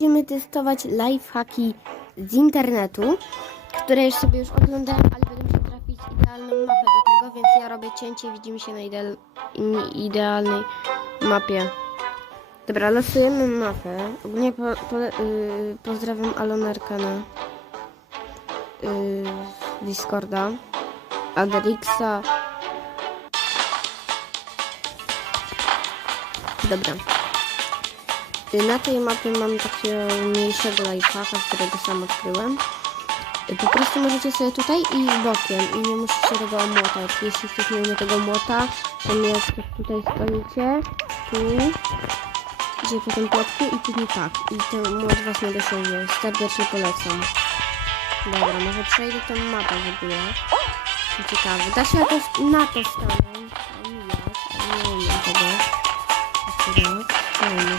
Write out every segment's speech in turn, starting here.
Będziemy testować lifehacki z internetu, które już sobie już oglądałem, ale będę musiał trafić idealną mapę do tego, więc ja robię cięcie, widzimy się na ideal, idealnej mapie. Dobra, losujemy mapę. Ogólnie po, po, yy, pozdrawiam Alonerka na yy, Discorda, Adrixa. Dobra. Y, Na tej mapie mam takiego mniejszego lifehacka, którego sam odkryłem. Y, Po prostu możecie sobie tutaj i bokiem i nie musicie tego omłotać. Jeśli ktoś nie umie tego młota, to jest tutaj stoicie, tu, idzie po tym płotku i później tak. I ten młot was nie dosięgnie. Serdecznie polecam. Dobra, może przejdę tą mapę w ogóle. Ciekawe. Da się jakoś na to stanąć.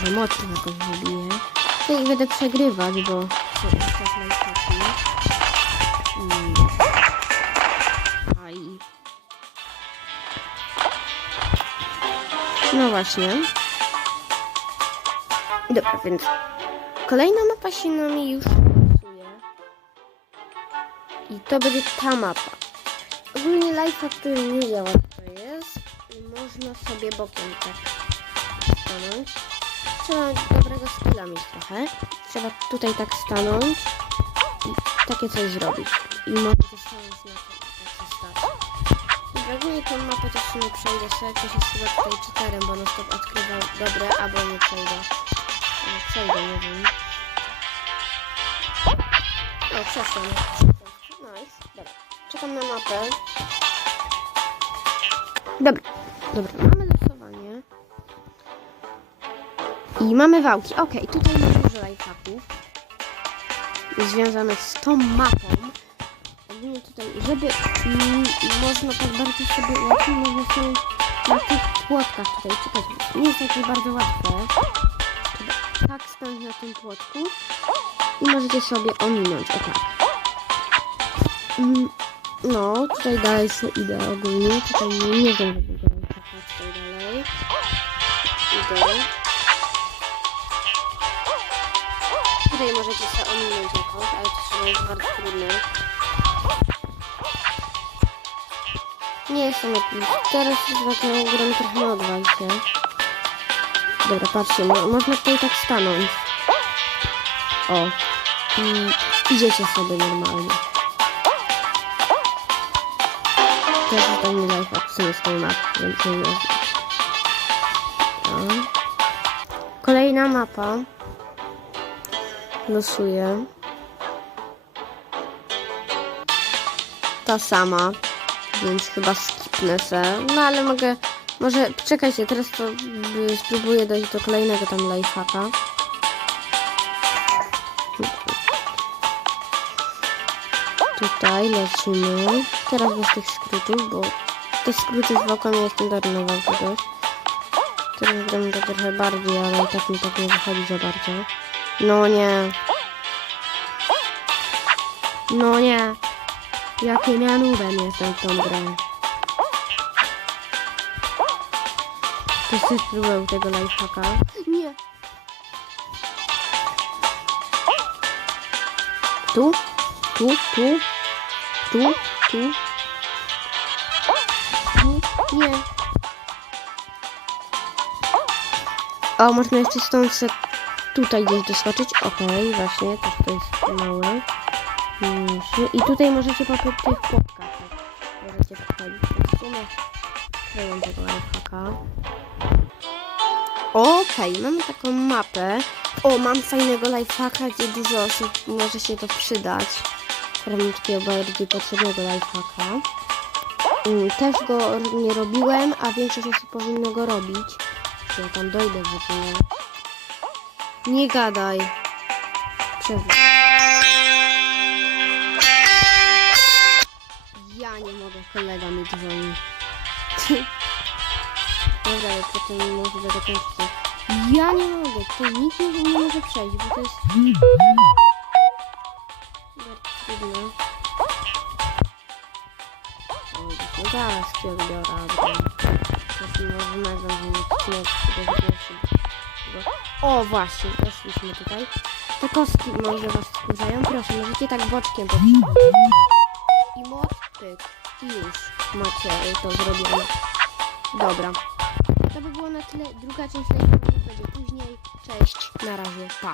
Może mocno jakoś wybiję. To i będę przegrywać, bo to jest najtakiej. Aj. No właśnie. Dobra, więc kolejna mapa się nami już rysuje. I to będzie ta mapa. Ogólnie live'a, który nie działa, to jest. I można sobie bokiem tak stanąć. Trzeba dobrego skilla mieć trochę. Trzeba tutaj tak stanąć i takie coś zrobić. I możecie stanąć na tym, tak się tą mapę też nie przejdę sobie. Ktoś jest chyba tutaj cheaterem, bo non stop odkrywał dobre, albo nie przejdę. Albo przejdę, nie wiem. O, przeszłam. Nice. Dobra. Czekam na mapę. Dobra. Dobra, mamy I mamy wałki. Okej, tutaj mamy dużo lifehacków związanych z tą mapą. Ogólnie tutaj, żeby mm, można tak bardziej sobie łatwiej można sobie na tych płotkach tutaj, nie jest takie bardzo łatwe. Tak stanąć na tym płotku i możecie sobie ominąć, o tak. Mm, No, tutaj dalej sobie idę ogólnie, tutaj nie, wiem, go tutaj dalej. Idę. Tutaj możecie sobie ominąć jakąś, ale to jest bardzo trudne. Nie jestem jakiś. Teraz już na tą grę trochę na odwalcie. Dobra, patrzcie, mo można tutaj tak stanąć. O. I idziecie sobie normalnie. Jest to nie life w z tej mapy, więc nie wiem. Kolejna mapa losuję. Ta sama, więc chyba skipnę se. No ale mogę, może czekajcie, teraz to y, spróbuję dojść do kolejnego tam lifehacka. Tutaj lecimy. Teraz bez tych skrótów, bo skróty z boku ja jestem darnował kogoś. Teraz gram to trochę bardziej, ale i tak mi tak nie wychodzi za bardzo. No nie. No nie. Jakim ja nubem jestem w tą grę. Ktoś też próbował tego lifehacka? Nie. Tu? Tu? Tu? Tu? Tu? Tu? Nie. O, można jeszcze stąd tutaj gdzieś doskoczyć. Okej, właśnie, to, to jest małe. I tutaj możecie po tych płotkach tak, możecie wchodzić. Sumie kryją tego lifehacka. Okej, mamy taką mapę. O, mam fajnego lifehacka, gdzie dużo osób może się to przydać. Mam takiego bardziej potrzebnego lifehacka. Mm, Też go nie robiłem, a większość osób powinno go robić. Ja tam dojdę w ogóle? Nie gadaj. Przerwę. Ja nie mogę, kolega mi dzwoni. Dobra, ale potem może do końca. Ja nie mogę, to nikt nie, nie może przejść, bo to jest... Bardzo trudne. No zaraz cię odbiorę, ale... To jest może mega, że nie O, właśnie, doszliśmy tutaj. Te kostki może was wkurzają. Proszę, możecie tak boczkiem poprzeć. I pyk. I już macie to zrobione. Dobra. To by było na tyle. Druga część live'a będzie później. Cześć, na razie, pa.